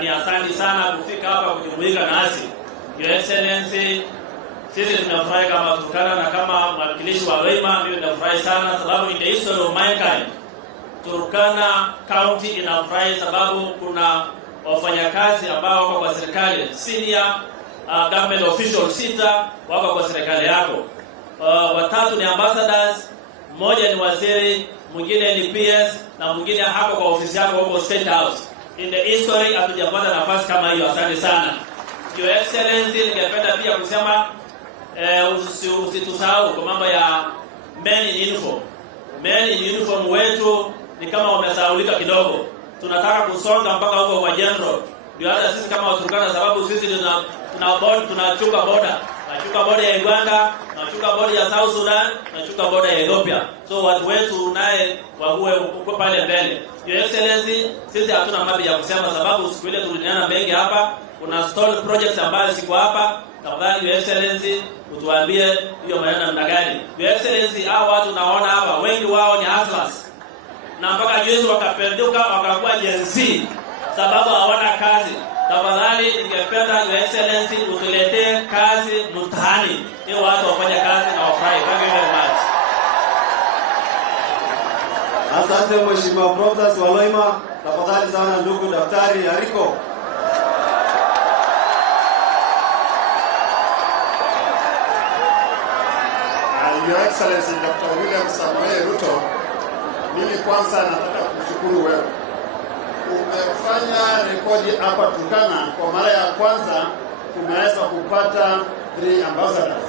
ni asante sana kufika hapa kujumuika nasi. Your Excellency, sisi tunafurahi kama Turkana na kama mwakilishi wa Raila, mimi ninafurahi sana sababu in the history of mankind Turkana County inafurahi sababu kuna wafanyakazi ambao wako kwa serikali, senior government officials 6 wako kwa serikali yako. Watatu ni ambassadors, mmoja ni waziri, mwingine ni PS na mwingine hapo kwa ofisi yako huko State House. In the history hatujapata nafasi kama hiyo. Asante sana. Your Excellency, ningependa pia kusema usitusahau kwa mambo ya men in uniform. Men in uniform wetu ni kama wamesahaulika kidogo. Tunataka kusonga mpaka huko kwa general. Ndio hata sisi kama Waturkana sababu sisi tunachunga border. Tunachunga border ya Uganda, tunachunga border ya South Sudan, tunachunga border ya Ethiopia. So watu wetu naye wawe uko pale mbele. Your Excellency, sisi hatuna mambo ya kusema sababu siku ile tuliniana mengi hapa. Kuna stall projects ambazo siko hapa. Tafadhali Your Excellency, utuambie hiyo maneno namna gani. Your Excellency, hao watu naona hapa wengi wao ni hustlers. Na mpaka juzi wakapenduka wakakuwa Gen Z sababu hawana kazi. Tafadhali ningependa Your Excellency utuletee kazi mtaani ili watu wafanye kazi na wafurahi. Thank you very much. Asante Mheshimiwa Protas Waloima. Tafadhali sana ndugu Daktari Ariko. Your Excellency Dr. William Samuel Ruto, mimi kwanza nataka kushukuru wewe. Umefanya rekodi hapa Turkana. Kwa mara ya kwanza tumeweza kupata 3 ambassadors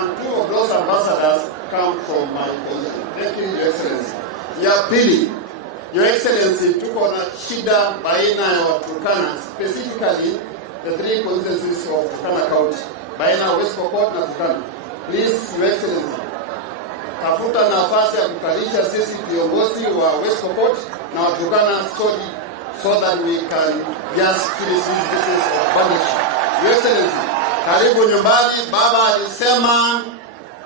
and 2 of those ambassadors come from my position. Thank you, Your Excellency. Ya pili, Your Excellency, tuko na shida baina ya Turkana, specifically the 3 constituencies of Turkana County, baina ya West Pokot na Turkana. Please, Your Excellency, tafuta nafasi ya kukalisha sisi viongozi wa West Pokot na Turkana so that we can just finish this business of partnership. Your Excellency, karibu nyumbani. Baba alisema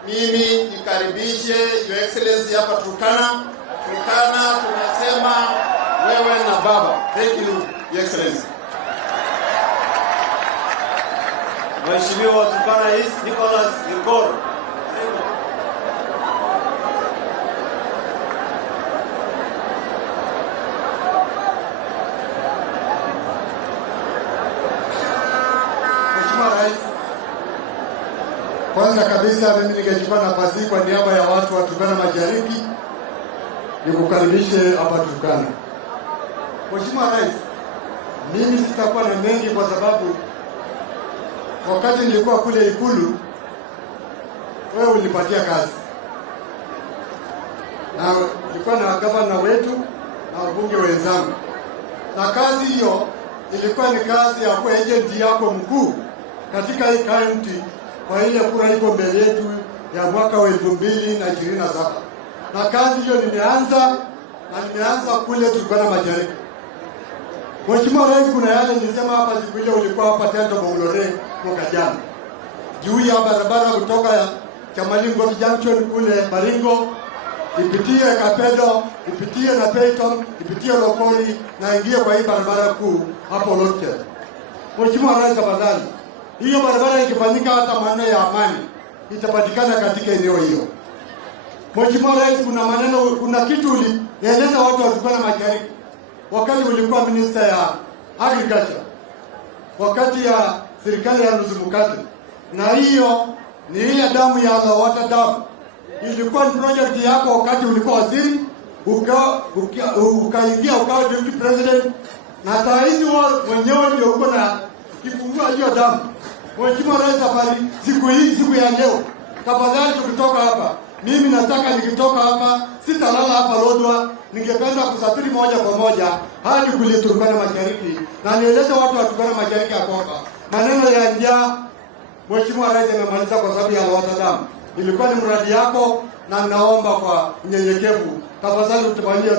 mimi nikaribishe Your Excellency hapa Turkana. Turkana tunasema wewe na baba. Thank you, Your Excellency. Mheshimiwa wa Turkana East Nicholas Ngoro. Kwanza kabisa mimi ningechukua nafasi kwa niaba ya watu wa Turkana Mashariki nikukaribishe hapa Turkana. Mheshimiwa Rais, mimi sitakuwa na mengi kwa sababu wakati nilikuwa kule Ikulu wewe ulipatia kazi. Na nilikuwa na gavana wetu na wabunge wenzangu. Na kazi hiyo ilikuwa ni kazi ya kuwa agent yako mkuu katika hii county kwa ile kura iko mbele yetu ya mwaka wa 2027. Na kazi hiyo nimeanza kule Turkana Mashariki. Mheshimiwa Rais, kuna yale nilisema hapa siku ile ulikuwa hapa Tento Bongolore mwaka jana. Juu ya barabara kutoka Chamalingo Junction kule Baringo, ipitie Kapedo, ipitie na Peyton, ipitie Lokori na ingie kwa hii barabara kuu hapo Lotte. Mheshimiwa Rais, tafadhali, hiyo barabara ikifanyika hata maneno ya amani itapatikana katika eneo hiyo. Mheshimiwa Rais, kuna kitu ulieleza watu wa Turkana Mashariki wakati ulikuwa minister ya agriculture, wakati ya serikali ya Nuzumukati. Na hiyo ni ile damu ya Lawata damu. Ilikuwa ni project yako wakati ulikuwa waziri, ukaingia ukawa deputy president, na saa hizi wao mwenyewe ndio uko na kifungua hiyo damu. Mheshimiwa Rais, habari siku ya leo, tafadhali tukitoka hapa, mimi nataka nikitoka hapa sitalala hapa Lodwar, ningependa kusafiri moja kwa moja hadi kule Turkana Mashariki na nieleze watu wa Turkana Mashariki ya kwamba maneno ya njaa Mheshimiwa Rais amemaliza kwa sababu ya Lawata damu. Ilikuwa ni mradi yako na naomba kwa unyenyekevu tafadhali utufanyie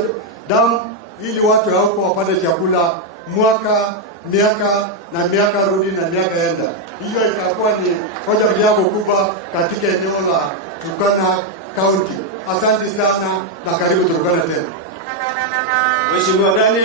damu ili watu hauko wapate chakula miaka rudi na miaka enda. Hiyo itakuwa ni hoja yako kubwa katika eneo la Turkana County. Asante sana na karibu Turkana tena. Mheshimiwa Daniel